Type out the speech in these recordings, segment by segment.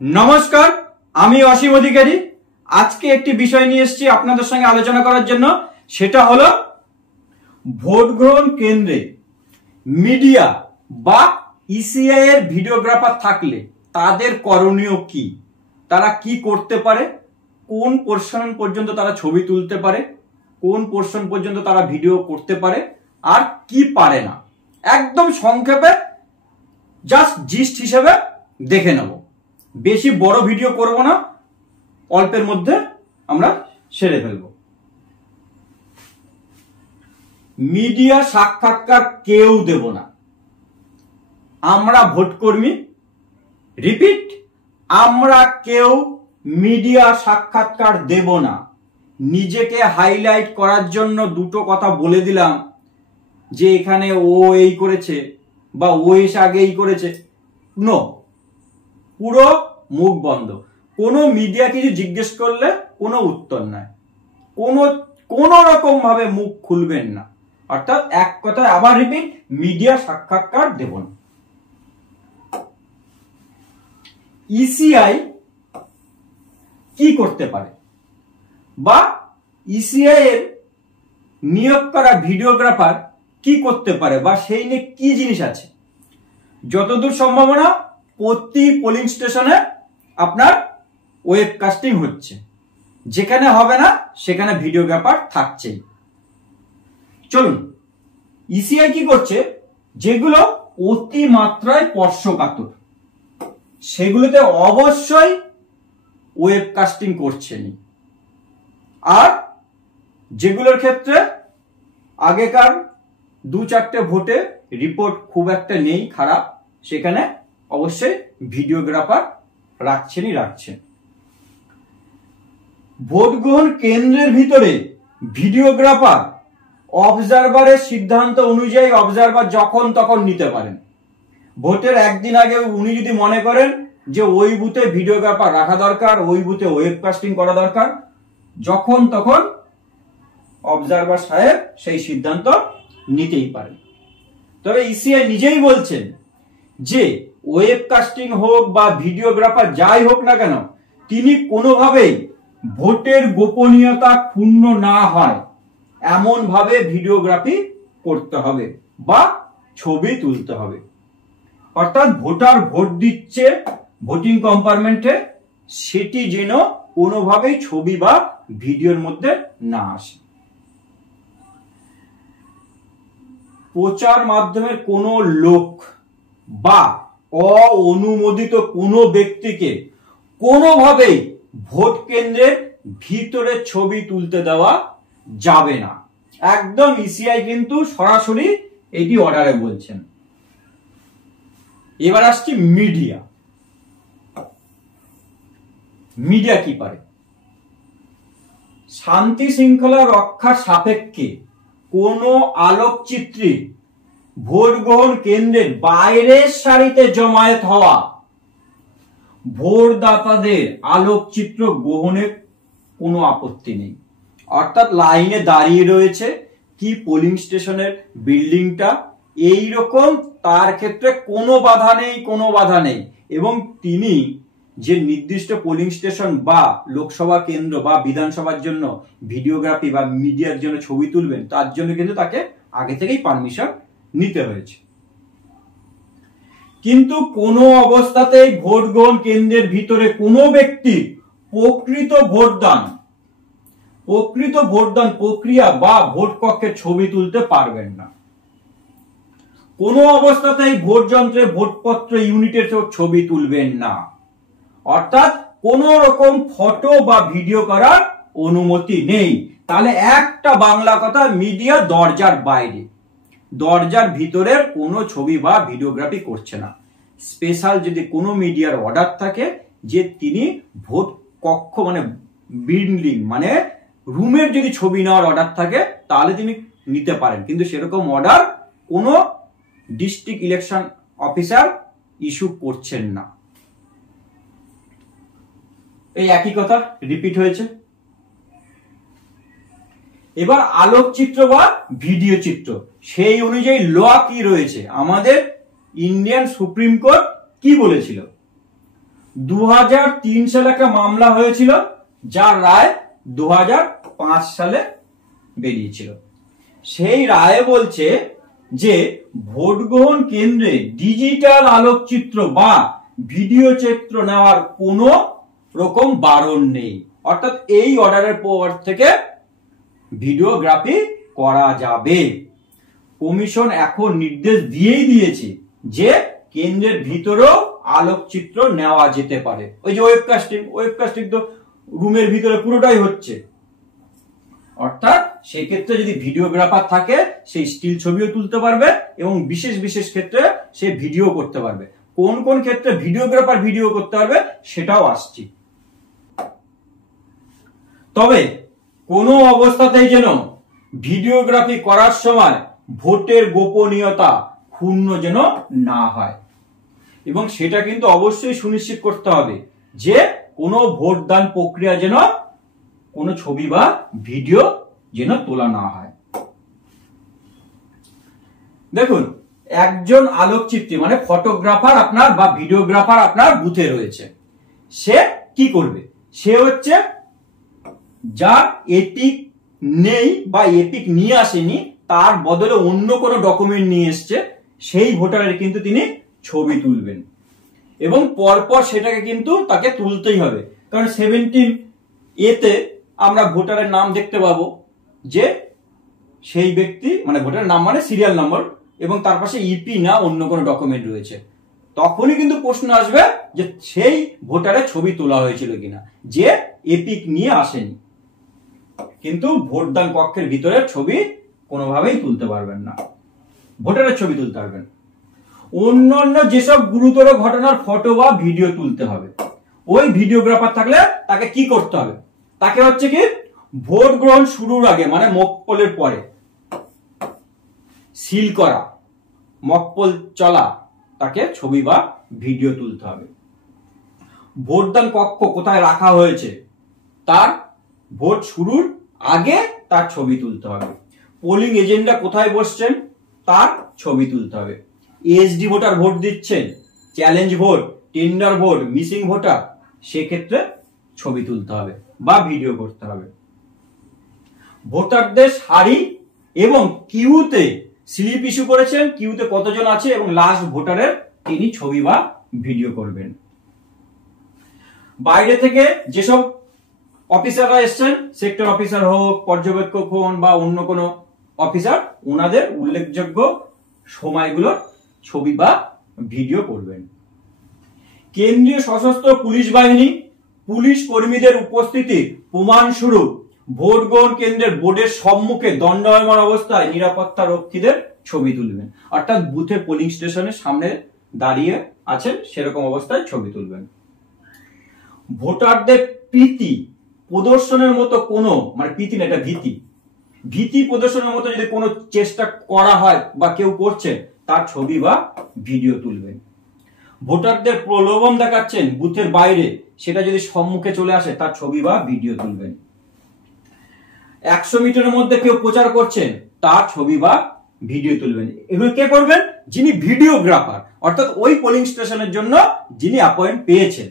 नमस्कार, আমি অসীম অধিকারী। আজকে একটি বিষয় নিয়ে এসেছি আপনাদের সঙ্গে আলোচনা করার জন্য। সেটা হলো ভোট গ্রহণ কেন্দ্রে মিডিয়া বা ইসিআই এর ভিডিওগ্রাফার থাকলে তাদের করণীয় কি, তারা কি করতে পারে, কোন পোরশন পর্যন্ত তারা ছবি তুলতে পারে, কোন পোরশন পর্যন্ত তারা ভিডিও করতে পারে, আর কি পারে না, একদম সংক্ষেপে জাস্ট জিস্ট হিসেবে দেখে নেব। বেশি বড় ভিডিও করব না, অল্পের মধ্যে আমরা সেরে ফেলব। মিডিয়া সাক্ষাৎকার কেউ দেব না আমরা ভোট কর্মী। রিপিট, আমরা কেউ মিডিয়া সাক্ষাৎকার দেব না। নিজেকে হাইলাইট করার জন্য দুটো কথা বলে দিলাম যে এখানে ও এই করেছে বা ও এসে আগে এই করেছে, নো, পুরো মুখ বন্ধ। কোনো মিডিয়া কিছু জিজ্ঞেস করলে কোনো উত্তর নাই, কোন রকম ভাবে মুখ খুলবেন না। অর্থাৎ এক কথায় আবার রিপিট, মিডিয়া সাক্ষাৎকার দেব না। ইসিআই কি করতে পারে বা ইসিআই এর নিয়োগ করা ভিডিওগ্রাফার কি করতে পারে বা সেই নিয়ে কি জিনিস আছে। যতদূর সম্ভাবনা প্রতি পোলিং স্টেশনে আপনার ওয়েবকাস্টিং হচ্ছে, যেখানে হবে না সেখানে ভিডিওগ্রাফার থাকছেই। চলুন, ইসিআই কি করছে, যেগুলো অতি মাত্রায় স্পর্শকাতর সেগুলোতে অবশ্যই ওয়েবকাস্টিং করছেন। আর যেগুলোর ক্ষেত্রে আগেকার দু চারটে ভোটে রিপোর্ট খুব একটা নেই, খারাপ, সেখানে অবশ্যই ভিডিওগ্রাফার রাখছেন। ভোট গ্রহণ কেন্দ্রের ভিতরে ভিডিওগ্রাফার অবজারভারের সিদ্ধান্ত অনুযায়ী অবজারভার যখন তখন নিতে পারেন। ভোটের একদিন আগে উনি যদি মনে করেন যে ওই বুথে ভিডিওগ্রাফার রাখা দরকার, ওই বুথে ওয়েবকাস্টিং করা দরকার, যখন তখন অবজারভার সাহেব সেই সিদ্ধান্ত নিতেই পারেন। তবে ইসিআই নিজেই বলছেন যে ওয়েবকাস্টিং হোক বা ভিডিওগ্রাফার যাই হোক না কেন, তিনি কোনোভাবেই ভোটের গোপনীয়তা ক্ষুণ্ণ না হয় এমন ভাবে ভিডিওগ্রাফি করতে হবে বা ছবি তুলতে হবে। অর্থাৎ ভোটার ভোট দিচ্ছে ভোটিং কম্পার্টমেন্টে, সেটি যেন কোনোভাবেই ছবি বা ভিডিওর মধ্যে না আসে। প্রচার মাধ্যমের কোনো লোক বা অননুমোদিত কোনো ব্যক্তিকে কোনোভাবেই ভোট কেন্দ্রের ভিতরে ছবি তুলতে দেওয়া যাবে না। একদম ইসিআই কিন্তু সরাসরি এটি অর্ডারে বলছেন। এবার আসছি মিডিয়া। মিডিয়া কি পারে? শান্তি শৃঙ্খলা রক্ষার সাপেক্ষে কোনো আলোকচিত্রী ভোট গ্রহণ কেন্দ্রের বাইরের সারিতে জমায়েত হওয়া ভোটদাতাদের আলোকচিত্র গ্রহণের কোনো আপত্তি নেই। অর্থাৎ লাইনে দাঁড়িয়ে রয়েছে কি পোলিং স্টেশনের বিল্ডিংটা, এইরকম তার ক্ষেত্রে কোনো বাধা নেই। এবং তিনি যে নির্দিষ্ট পোলিং স্টেশন বা লোকসভা কেন্দ্র বা বিধানসভার জন্য ভিডিওগ্রাফি বা মিডিয়ার জন্য ছবি তুলবেন, তার জন্য কিন্তু তাকে আগে থেকেই পারমিশন নিতে হয়েছে। কিন্তু কোনো অবস্থাতেই ভোট গ্রহণ কেন্দ্রের ভিতরে কোনো ব্যক্তি প্রকৃত ভোটদান প্রক্রিয়া বা ভোট কক্ষের ছবি তুলতে পারবেন না। কোনো অবস্থাতেই ভোট যন্ত্রে ভোটপত্র ইউনিটের ছবি তুলবেন না। অর্থাৎ কোন রকম ফটো বা ভিডিও করার অনুমতি নেই। তাহলে একটা বাংলা কথা, মিডিয়া দরজার বাইরে, দরজার ভিতরের কোনো ছবি বা ভিডিওগ্রাফি করছে না। স্পেশাল যদি কোনো মিডিয়ার অর্ডার থাকে যে তিনি ভোট কক্ষ মানে বিল্ডিং মানে রুমের যদি ছবি নেওয়ার অর্ডার থাকে তাহলে তিনি নিতে পারেন, কিন্তু সেরকম অর্ডার কোনো ডিস্ট্রিক্ট ইলেকশন অফিসার ইস্যু করছেন না। এই একই কথা রিপিট হয়েছে। এবার আলোকচিত্র বা ভিডিও চিত্র, সেই অনুযায়ী ল কি রয়েছে, আমাদের ইন্ডিয়ান সুপ্রিম কোর্ট কি বলেছিল। 2003 সালে একটা মামলা হয়েছিল, যার রায় 2005 সালে বেরিয়েছিল। সেই রায়ে বলছে যে ভোট গ্রহণ কেন্দ্রে ডিজিটাল আলোকচিত্র বা ভিডিও চিত্র নেওয়ার কোনো রকম বারণ নেই। অর্থাৎ এই অর্ডারের পর থেকে ভিডিওগ্রাফি করা যাবে। কমিশন এখন নির্দেশ দিয়েই দিয়েছে যে কেন্দ্রের ভিতরেও আলোকচিত্র নেওয়া যেতে পারে। ওই যে ওয়েবকাস্টিং তো রুমের ভিতরে পুরোটাই হচ্ছে। অর্থাৎ সেক্ষেত্রে যদি ভিডিওগ্রাফার থাকে, সেই স্টিল ছবিও তুলতে পারবে এবং বিশেষ বিশেষ ক্ষেত্রে সে ভিডিও করতে পারবে। কোন কোন ক্ষেত্রে ভিডিওগ্রাফার ভিডিও করতে পারবে সেটাও আসছে। তবে কোনো অবস্থাতেই যেন ভিডিওগ্রাফি করার সময় ভোটের গোপনীয়তা ক্ষুণ্ণ যেন না হয়, এবং সেটা কিন্তু অবশ্যই সুনিশ্চিত করতে হবে যে কোনো ভোটদান প্রক্রিয়া যেন কোনো ছবি বা ভিডিও যেন তোলা না হয়। দেখুন, একজন আলোকচিত্রী মানে ফটোগ্রাফার আপনার বা ভিডিওগ্রাফার আপনার বুথে রয়েছে। সে কি করবে? সে হচ্ছে যার এপিক নেই বা এপিক নিয়ে আসেনি, তার বদলে অন্য কোনো ডকুমেন্ট নিয়ে এসছে, সেই ভোটারের কিন্তু তিনি ছবি তুলবেন এবং পরপর সেটাকে কিন্তু তাকে তুলতেই হবে। কারণ 17A আমরা ভোটারের নাম দেখতে পাবো যে সেই ব্যক্তি মানে ভোটারের নাম মানে সিরিয়াল নম্বর এবং তার পাশে ইপি না অন্য কোনো ডকুমেন্ট রয়েছে। তখনই কিন্তু প্রশ্ন আসবে যে সেই ভোটারের ছবি তোলা হয়েছিল কিনা, যে এপিক নিয়ে আসেনি। কিন্তু ভোটদান কক্ষের ভিতরের ছবি কোনোভাবেই তুলতে পারবেন না, ভোটারের ছবি তুলতে পারবেন। অন্যান্য যেসব গুরুতর ঘটনার ফটো বা ভিডিও তুলতে হবে, ওই ভিডিওগ্রাফার থাকলে তাকে কি করতে হবে? তাকে হচ্ছে কি ভোট গ্রহণ শুরুর আগে মানে মকপলের পরে সিল করা, মকপল চলা, তাকে ছবি বা ভিডিও তুলতে হবে। ভোটদান কক্ষ কোথায় রাখা হয়েছে তার ভোট শুরুর আগে তার ছবি তুলতে হবে। পোলিং এজেন্টরা কোথায় বসছেন তার ছবি তুলতে হবে। এসডি ভোটার ভোট দিচ্ছেন, challenge vote, tender vote, missing voter, সেক্ষেত্রে ছবি তুলতে হবে বা ভিডিও করতে হবে। ভোটারদের সারি এবং কিউতে স্লিপ ইস্যু করেছেন, কিউতে কতজন আছে এবং লাস্ট ভোটারের তিনি ছবি বা ভিডিও করবেন। বাইরে থেকে যেসব অফিসাররা এসছেন, সেক্টর অফিসার হোক, পর্যবেক্ষক হন বা অন্য কোনো অফিসার, ওনাদের উল্লেখযোগ্য সময়গুলোর ছবি বা ভিডিও করবেন। কেন্দ্রীয় সশস্ত্র পুলিশ বাহিনী, পুলিশ কর্মীদের উপস্থিতি প্রমাণস্বরূপ ভোট গ্রহণ কেন্দ্রের বোর্ডের সম্মুখে দণ্ডায়মান অবস্থায় নিরাপত্তা রক্ষীদের ছবি তুলবেন। অর্থাৎ বুথে পোলিং স্টেশনের সামনে দাঁড়িয়ে আছেন সেরকম অবস্থায় ছবি তুলবেন। ভোটারদের প্রীতি প্রদর্শনের মতো কোনো মানে প্রীতি না, এটা ভীতি প্রদর্শনের মতো যদি কোনো চেষ্টা করা হয় বা কেউ করছে, তার ছবি বা ভিডিও তুলবেন। ভোটারদের প্রলোভন দেখাচ্ছেন বুথের বাইরে, সেটা যদি সম্মুখে চলে আসে তার ছবি বা ভিডিও তুলবেন। 100 মিটারের মধ্যে কেউ প্রচার করছেন, তার ছবি বা ভিডিও তুলবেন। এগুলো কে করবেন? যিনি ভিডিওগ্রাফার, অর্থাৎ ওই পোলিং স্টেশনের জন্য যিনি অ্যাপয়েন্ট পেয়েছেন।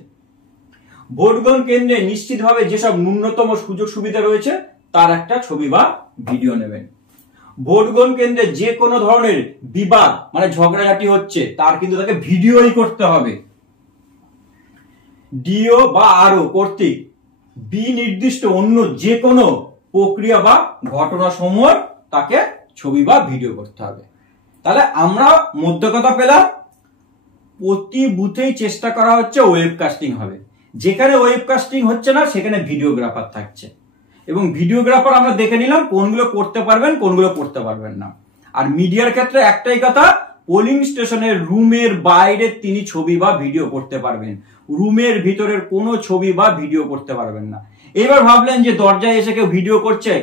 ভোট গ্রহণ কেন্দ্রে নিশ্চিতভাবে যেসব ন্যূনতম সুযোগ সুবিধা রয়েছে তার একটা ছবি বা ভিডিও নেবেন। ভোট গ্রহণ কেন্দ্রে যে কোনো ধরনের বিবাদ মানে ঝগড়াঝাটি হচ্ছে, তার কিন্তু তাকে ভিডিওই করতে হবে। ডিও বা আরও কর্তৃক বিনির্দিষ্ট অন্য যে কোনো প্রক্রিয়া বা ঘটনা সমূহ তাকে ছবি বা ভিডিও করতে হবে। তাহলে আমরা মধ্য কথা পেলাম, প্রতি বুথেই চেষ্টা করা হচ্ছে ওয়েবকাস্টিং হবে। যেখানে ওয়েবকাস্টিং হচ্ছে না সেখানে ভিডিওগ্রাফার থাকছে, এবং ভিডিওগ্রাফার আমরা দেখে নিলাম কোনগুলো করতে পারবেন কোনগুলো করতে পারবেন না। আর মিডিয়ার ক্ষেত্রে একটাই কথা, পোলিং স্টেশনের রুমের বাইরে তিনি ছবি বা ভিডিও করতে পারবেন, রুমের ভিতরের কোনো ছবি বা ভিডিও করতে পারবেন না। এবার ভাবলেন যে দরজায় এসে কেউ ভিডিও করছে,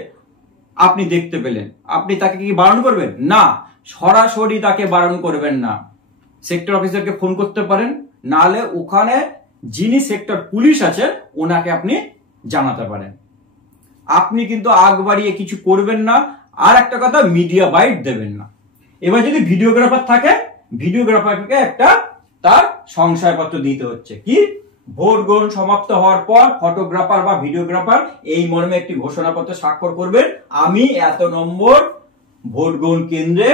আপনি দেখতে পেলেন, আপনি তাকে কি বারণ করবেন? না, সরাসরি তাকে বারণ করবেন না। সেক্টর অফিসারকে ফোন করতে পারেন, নাহলে ওখানে যিনি সেক্টর পুলিশ আছে ওনাকে আপনি জানাতে পারেন। আপনি কিন্তু আগ বাড়িয়ে কিছু করবেন না। আর একটা কথা, মিডিয়া বাইট দেবেন না। এবার যদি ভিডিওগ্রাফার থাকে, ভিডিওগ্রাফারকে একটা তার সংশয়পত্র দিতে হচ্ছে, কি ভোট গ্রহণ সমাপ্ত হওয়ার পর ফটোগ্রাফার বা ভিডিওগ্রাফার এই মর্মে একটি ঘোষণাপত্র স্বাক্ষর করবেন, আমি এত নম্বর ভোট গ্রহণ কেন্দ্রে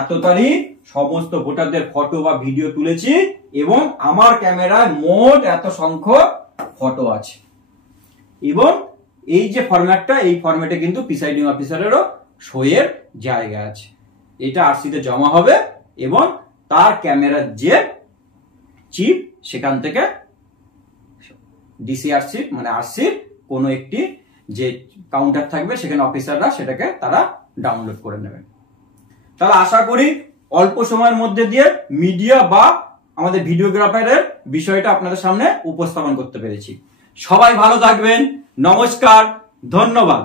এত তারিখ সমস্ত ভোটারদের ফটো বা ভিডিও তুলেছি এবং আমার ক্যামেরায় মোট এত সংখ্যক ফটো আছে। এবং এই যে ফরম্যাটটা, এই ফরম্যাটে কিন্তু প্রিসাইডিং অফিসারেরও সইয়ের জায়গা আছে। এটা আরসিতে জমা হবে এবং তার ক্যামেরার যে চিপ সেখান থেকে ডিসিআরসি মানে আরসির কোন একটি যে কাউন্টার থাকবে সেখানে অফিসাররা সেটাকে তারা ডাউনলোড করে নেবেন। তাহলে আশা করি অল্প সময়ের মধ্যে দিয়ে মিডিয়া বা আমাদের ভিডিওগ্রাফারের বিষয়টা আপনাদের সামনে উপস্থাপন করতে পেরেছি। সবাই ভালো থাকবেন, নমস্কার, ধন্যবাদ।